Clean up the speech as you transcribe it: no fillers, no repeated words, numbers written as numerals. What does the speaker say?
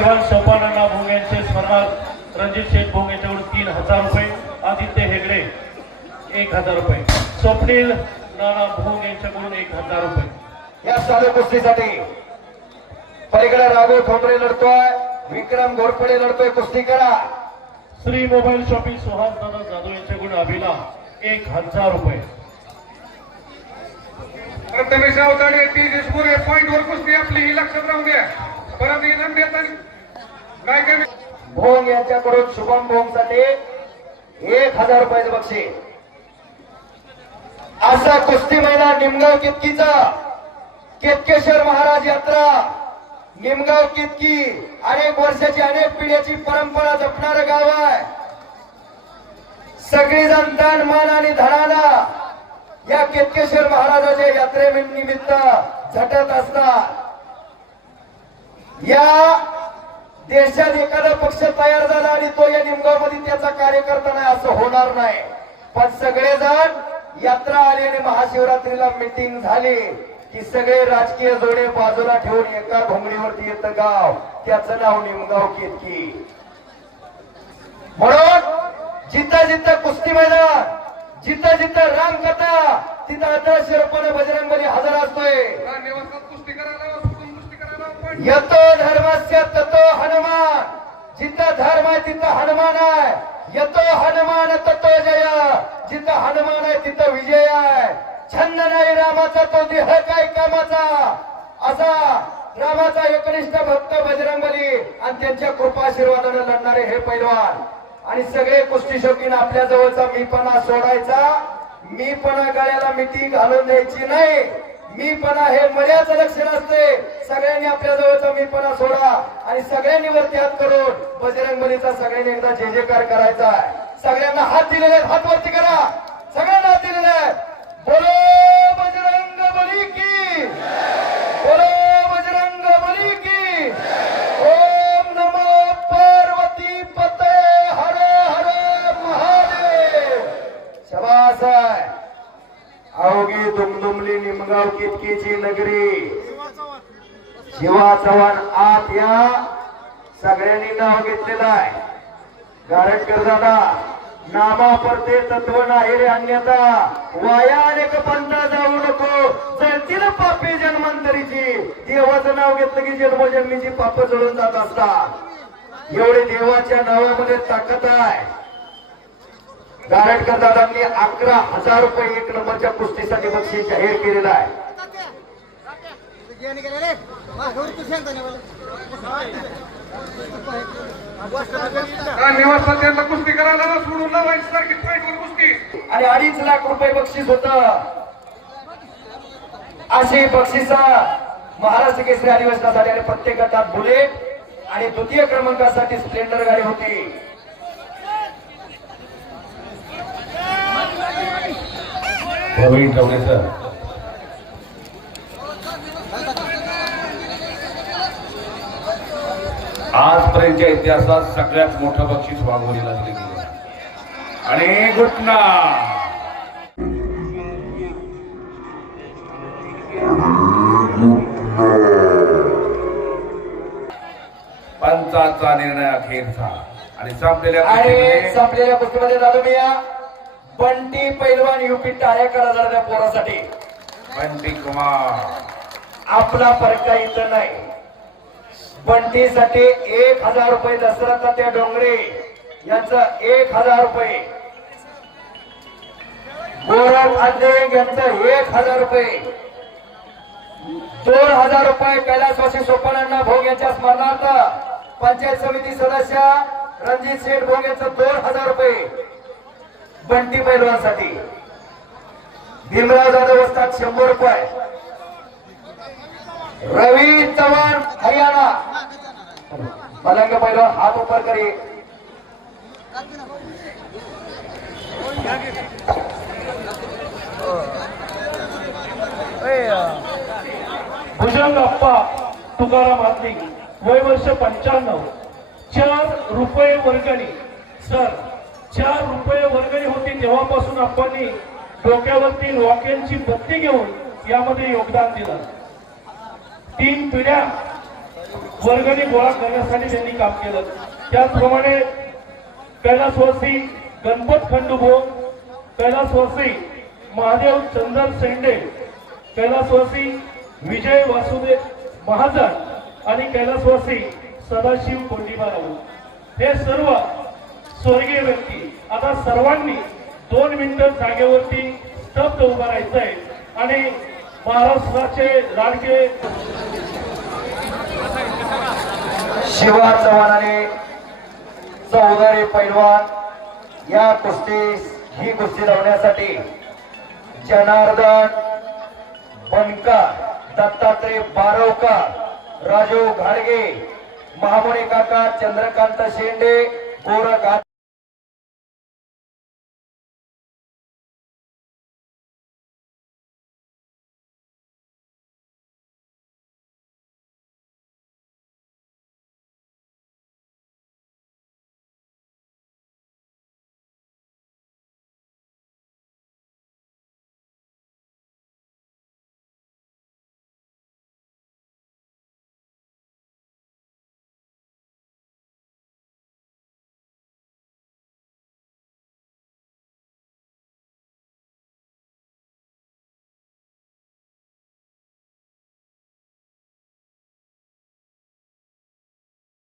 पैलवान सोपानण्णा भोंग यांचे स्मरणार्थ रणजित शेठ भोंग यांच्याकडून 3000 रुपये, आदित्य हेगडे 1000 रुपये, स्वप्नील नाना भोंग यांच्याकडून 1000 रुपये। या चालू कुस्तीसाठी पलीकडे राघव ठोंबरे लढतोय, विक्रम घोरपडे लढतोय, कुस्ती करा। श्री मोबाईल शॉपिंग सुहास दादा जाधव यांच्याकडून अभिलाष 1000 रुपये। प्रथमेश अवताडे, टी देशमुख पॉइंटवर कुस्ती आपली ही लक्षात राहून द्या। परत इनाम देताना काय काय भोंग यांच्याकडून शुभम भोंग साठी 1000 रुपयाचं बक्षीस। असा कुस्ती मैदान निमगाव कितकीचा केतकेश्वर महाराज यात्रा, निमगाव कितकी अनेक वर्षाची अनेक पिढ्याची परंपरा जपणारं गाव आहे। सगळेजण दान मान आणि धनाला या केतकेश्वर महाराजाच्या यात्रेनिमित्त झटत असतात। या देशात एखादा पक्ष तयार झाला आणि तो या निमगाव मध्ये त्याचा कार्यकर्ता नाही असं होणार नाही, पण सगळेजण यात्रा आली आणि महाशिवरात्रीला मीटिंग झाली की सगळे राजकीय जोडे बाजूला ठेवून एका घोंगडीवरती येतं गाव, त्याचं नाव निमगाव केतकी। म्हणून जिथं जिथं कुस्ती मैदान, जिथं जिथं रामकथा, तिथं अठराशे रुपये बजरंगबली हजर असतोय। कुस्ती करायला कुस्ती करायला यतो धर्मस्य ततो हनुमान, जिथं धर्म आहे तिथं हनुमान आहे। यतो हनुमान ततो जय, जिथं हनुमान आहे तिथं विजय आहे। छंद नाही रामाचा तो देह काय कामाचा, असा रामाचा एकनिष्ठ भक्त बजरंगबली आणि त्यांच्या कृपा आशीर्वादाने लढणारे हे पैलवान। आणि सगळे कुस्ती शौकीन आपल्या जवळचा मीपणा सोडायचा, मीपणा गळ्याला मिठी घालून द्यायची नाही। मीपणा हे मर्याचं लक्षण असते। सगळ्यांनी आपल्या जवळचा मीपणा सोडा आणि सगळ्यांनी वरती हात करून बजरंगबलीचा सगळ्यांनी एकदा जय जयकार करायचा आहे। सगळ्यांना हात दिलेले, हात वरती करा, सगळ्यांना हात दिलेले। बोलो बजरंगबली की, बोलो बजरंगबली की। ओम नमो पार्वती पते हर हर महादेव। शाबास आहे। अवघी दुमदुमली निमगाव कितकीची नगरी, शिवा चव्हाण आत या, सगळ्यांनी नाव घेतलेलं आहे। गारटकर दादा, नामा परते तत्व नाही रे अन्यथा, वाया अनेक पंथा जाऊ नको, जळतील पापे जन्मांतरीची। देवाचं नाव घेतलं की जन्मोजन्मीची पाप जळून जात असतात। एवढे देवाच्या नावामध्ये ताकद आहे। गारटकर दादांनी 11,000 रुपये 1 नंबरच्या कुस्तीसाठी बक्षीस जाहीर केलेलं आहे। निवासात कुस्ती करायला सोडून लावायची सारखी पॉइंटवर कुस्ती आणि 2.5 लाख रुपये बक्षीस होत। अशी बक्षिस महाराष्ट्र केसरी अधिवेशनासाठी आणि प्रत्येक गटात बुलेट आणि द्वितीय क्रमांकासाठी स्प्लेंडर गाडी होती। आजपर्यंतच्या इतिहासात सगळ्यात मोठं बक्षीस वाघोलीला दिले गेले आणि घटना पंचाचा निर्णय अखेरचा आणि संपलेल्या कुस्तीमध्ये झालो मी या बंटी पैलवान युपी टाळ्या करा जरा त्या पोरासाठी। बंटी कुमार आपला फरक काही इथं नाही। बंटीसाठी 1000 रुपये, दशरथ त्या डोंगरे यांचं 1000 रुपये, गोरख आंदे यांचं 1000 रुपये, 2000 रुपये कैलासवासी सोपानण्णा भोंग यांच्या स्मरणार्थ पंचायत समिती सदस्य रणजित शेठ भोंग यांचं 2000 रुपये बंटी पैलवानसाठी। भीमराव जाधव वस्ताद 100 रुपये, रवि चव्हाण हरियाणा मलंग पैलवान हाथ ऊपर करिए। भुजंग अप्पा तुकाराम हातलिंग, वय वर्ष 95, 4 रुपये वर्गणी। सर 4 रुपये वर्गणी होती तेव्हापासून आपण डोक्यावरती रॉकेलची बत्ती घेऊन यामध्ये योगदान दिलं। 3 पिढ्या वर्गणी गोळा करण्यासाठी त्यांनी काम केलं. त्याचप्रमाणे कैलासवासी गणपत खंडूभोग, कैलासवासी महादेव चंदन शेंडे, कैलासवासी विजय वासुदेव महाजन आणि कैलासवासी सदाशिव कोंडीबाराव हे सर्व स्वर्गीय व्यक्ती. आता सर्वांनी 2 मिनिटं जागेवरती स्तब्ध उभा राहायचंय आणि महाराष्ट्राचे लाडके शिवा चव्हाणाने चौधारी पैलवान या ही कुस्ती लावण्यासाठी जनार्दन बनकर, दत्तात्रय बारवकर, राजू घाडगे, महामुनी काका, चंद्रकांत शेंडे, गोरख